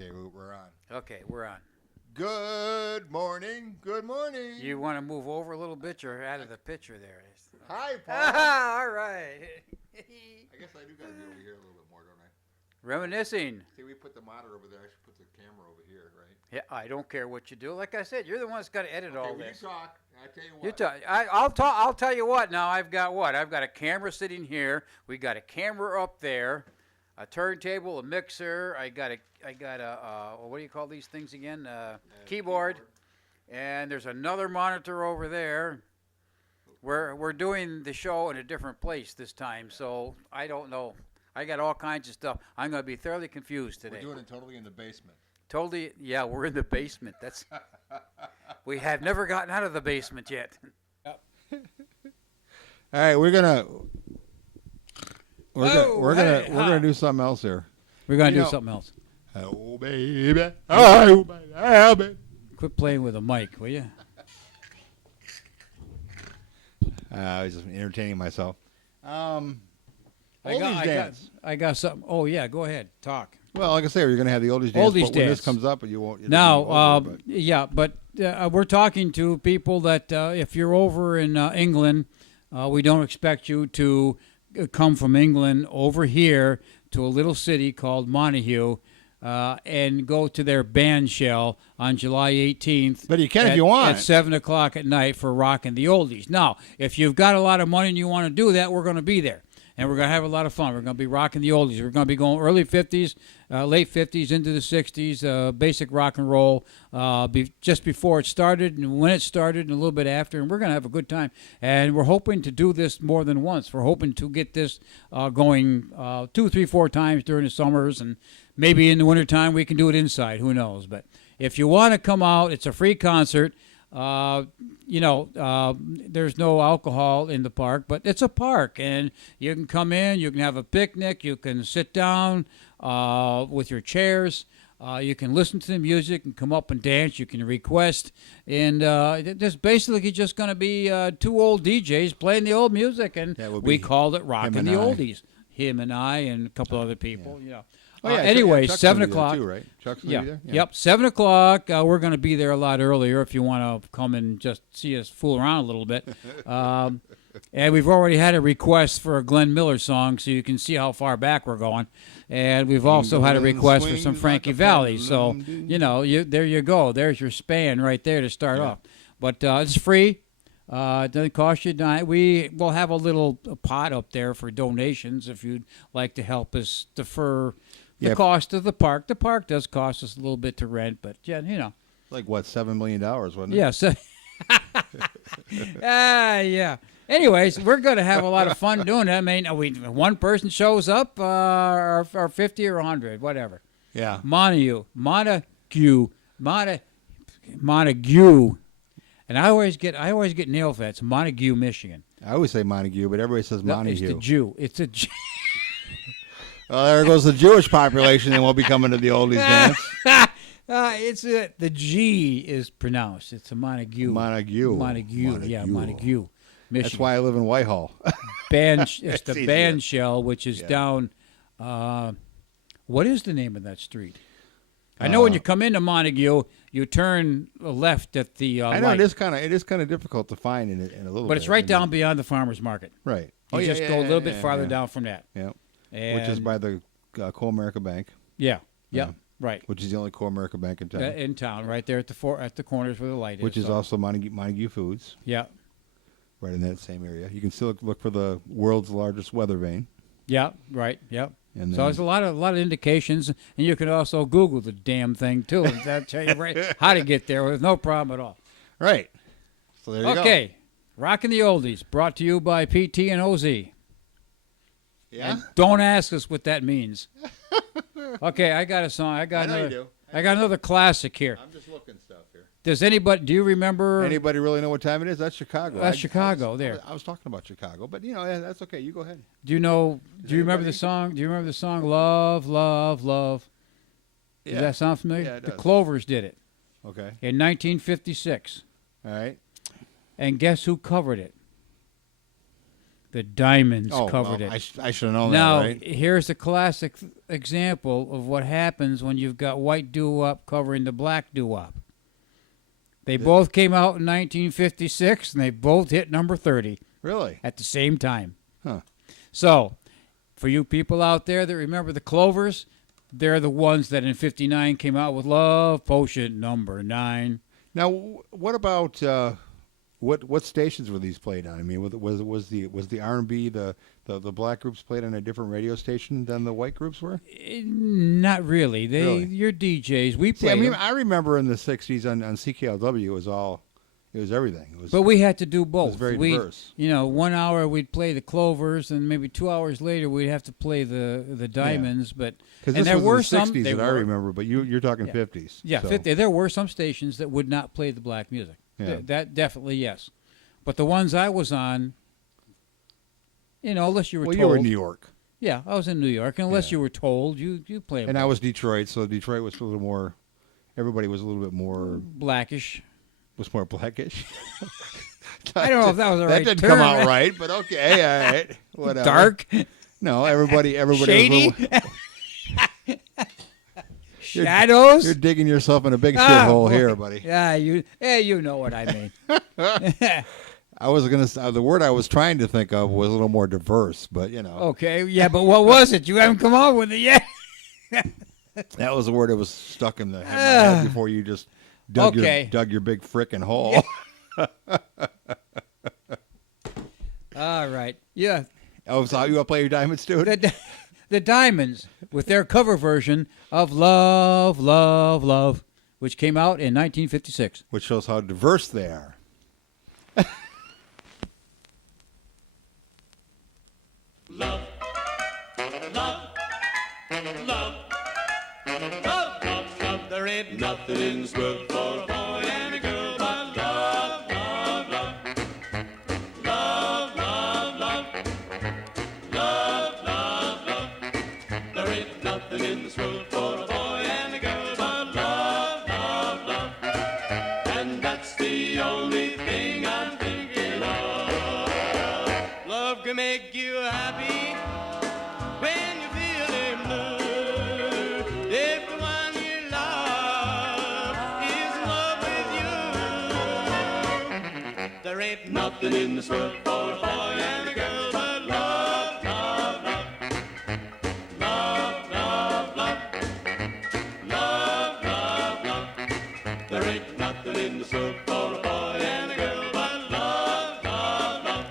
Okay, we're on. Okay, we're on. Good morning. Good morning. You want to move over a little bit? You're out of the picture there. Hi, Paul. Ah, all right. I guess I do got to be over here a little bit more, don't I? Reminiscing. See, we put the monitor over there. I should put the camera over here, right? Yeah, I don't care what you do. Like I said, you're the one that's got to edit all Okay, this. you talk. I tell you what. You talk. I'll talk. I'll tell you what. Now I've got what? I've got a camera sitting here. We got a camera up there, a turntable, a mixer. I got a what do you call these things again? Keyboard. And there's another monitor over there. We're doing the show in a different place this time, so I don't know. I got all kinds of stuff. I'm going to be thoroughly confused today. We're doing it totally in the basement. Totally, yeah, we're in the basement. That's we have never gotten out of the basement yet. All right, we're gonna do something else here. We're going to You do know- something else. Oh baby, oh baby. Quit playing with a mic, will you? I was just entertaining myself. I Oldies dance. got something. Oh yeah, go ahead, talk. Well, like I say, you're going to have the oldies dance. Oldies but when this dance. comes up, you won't. Now, yeah, but we're talking to people that if you're over in England, we don't expect you to come from England over here to a little city called Montague and go to their band shell on July 18th. But you can if you want. At 7 o'clock at night for Rockin' the Oldies. Now, if you've got a lot of money and you want to do that, we're going to be there. And we're going to have a lot of fun. We're going to be rocking the oldies. We're going to be going early 50s, late 50s, into the 60s, basic rock and roll, just before it started and when it started and a little bit after. And we're going to have a good time. And we're hoping to do this more than once. We're hoping to get this going 2, 3, 4 times during the summers. And maybe in the wintertime we can do it inside. Who knows? But if you want to come out, it's a free concert. There's no alcohol in the park, but it's a park, and you can come in, you can have a picnic, you can sit down with your chairs, you can listen to the music and come up and dance, you can request, and there's basically just going to be 2 old DJs playing the old music, and we called it Rockin' the Oldies. Him and I and a couple other people, Oh, yeah, anyway, Chuck's 7 gonna be there o'clock. too, right? Chuck's gonna be there? Yeah. Yep, 7 o'clock. We're going to be there a lot earlier if you want to come and just see us fool around a little bit. And we've already had a request for a Glenn Miller song, so you can see how far back we're going. And we've also had a request for some Frankie Valli. So, there you go. There's your span right there to start off. But it's free. It doesn't cost you a dime. We will have a little pot up there for donations if you'd like to help us defer the cost of the park. The park does cost us a little bit to rent, but Like what, $7 million, wasn't it? yeah. So, yeah. Anyways, we're going to have a lot of fun doing it. I mean, one person shows up, or 50 or 100, whatever. Yeah. Montague, and I always get nailed for that. It's Montague, Michigan. I always say Montague, but everybody says Montague. It's the Jew. It's a Jew. Well, there goes the Jewish population, and we'll be coming to the oldies dance. The G is pronounced. It's a Montague. Montague. Yeah, Montague, Michigan. That's why I live in Whitehall. It's the easier. band shell, which is down. What is the name of that street? I know when you come into Montague, you turn left at the I know light. it is kind of difficult to find in a little bit. But it's right down beyond the farmer's market. Right. You just go a little bit farther down from that. Yeah. And Which is by the Co-America Bank. Yeah. Yeah. Right. Which is the only Co-America Bank in town. In town, right there at the corners where the light is. Which is also Montague Foods. Yeah. Right in that same area. You can still look for the world's largest weather vane. Yeah. Right. Yep. And So there's a lot of indications, and you can also Google the damn thing too, and that'll tell you right how to get there with no problem at all. Right. So there you go. Okay, Rockin' the Oldies, brought to you by PT and OZ. Yeah. And don't ask us what that means. Okay, I got a song. I got another classic here. I'm just looking stuff here. Do you remember? Anybody really know what time it is? That's Chicago. That's Chicago. I was talking about Chicago, but that's okay. You go ahead. Do you remember the song? Do you remember the song "Love, Love, Love"? Yeah. Does that sound familiar? Yeah, it The does. Clovers did it Okay. in 1956. All right. And guess who covered it? The Diamonds Oh, covered well, it. I should have known Now, that, right? here's a classic example of what happens when you've got white doo-wop covering the black doo-wop. They both came out in 1956, and they both hit number 30 Really? at the same time. Huh. So, for you people out there that remember the Clovers, they're the ones that in 59 came out with Love Potion number 9. Now, what about what stations were these played on? I mean, was the R&B the black groups played on a different radio station than the white groups were? Not really. Really? You're DJs. We See, I played mean, them. I remember in the '60s on CKLW, it was everything. It was, But we had to do both. very we, diverse. 1 hour we'd play the Clovers, and maybe 2 hours later we'd have to play the Diamonds. But because and this there was were the some '60s they that I were- remember, but you're talking Yeah. '50s. Yeah, so. 50. There were some stations that would not play the black music. Yeah. That definitely yes. But the ones I was on, unless you were Well, told. you were in New York, Yeah, I was in New York. And unless Yeah. you were told, you played and I was Detroit, so Detroit was a little more. Everybody was a little bit more blackish. blackish. I don't know if that was the That right didn't term. come out right, but okay, all right, whatever. Dark, No, everybody shady, was a little, shadows. you're digging yourself in a big Ah, shithole boy. here, buddy. Yeah, you know what I mean. I was gonna say, the word I was trying to think of was a little more diverse, but Okay, yeah, but what was it? You haven't come out with it yet. that was the word that was stuck in my head before you just dug Okay. your big frickin' hole. All right, yeah. Oh, so you want to play your diamonds, dude? The Diamonds with their cover version of Love, Love, Love, which came out in 1956. Which shows how diverse they are. Love, love, love, love, love, love. There ain't nothing in this world for a boy and a girl but love, love, love. Love, love, love. Love, love, love. There ain't nothing in this world for a boy and a girl but love, love, love. And that's the only thing I'm thinking of. Love can make you happy when you're feeling blue. If the one you love is in love with you, there ain't nothing in this world for a boy and a girl but love, love, love. Love, love, love. Love, love, love. There ain't nothing in this world for a boy and a girl but love, love, love.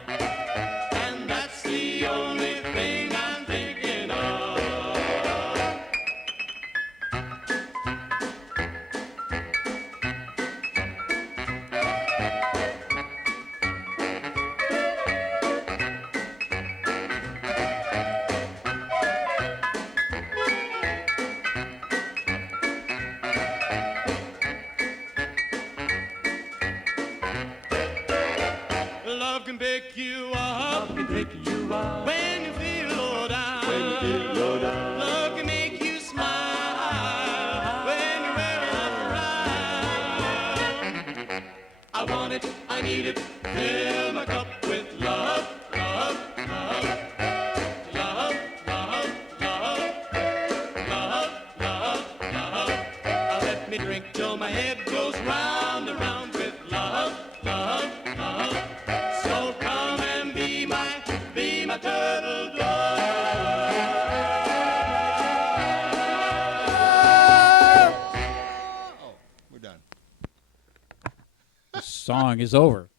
And that's the only thing I'm thinking of. Love can pick you up. When you feel low down. Love can make you smile. When you're wearing a frown. I want it, I need it. Fill my cup with love, love, love. Love, love, love. Love, love, love. Let me drink till my head goes round and round with love, love, love. So come and be my turtle dove. We're done. The song is over.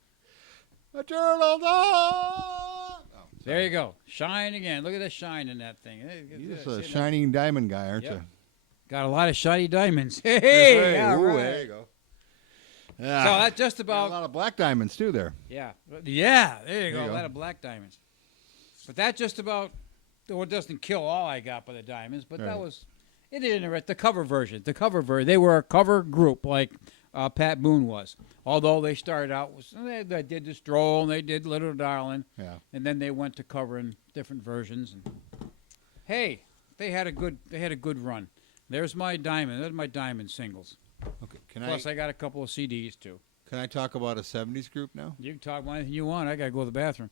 A turtle dove. There you go. Shine again. Look at the shine in that thing. You're just See a that? shining diamond guy, aren't Yep. you? Got a lot of shiny diamonds. Hey, all ooh, right. there you go. So Yeah. that's just Got a about lot of black diamonds too there. yeah. There you go. you A go. lot of black diamonds. But that just about well, it doesn't kill all I got by the diamonds. But that Right. was it. Interesting. The cover version. They were a cover group like Pat Boone was. Although they started out they did the Stroll and they did Little Darling. Yeah. And then they went to covering different versions. And hey, they had a good run. There's my diamond. There's my diamond singles. Okay. Plus, I got a couple of CDs too. Can I talk about a '70s group now? You can talk about anything you want. I gotta go to the bathroom.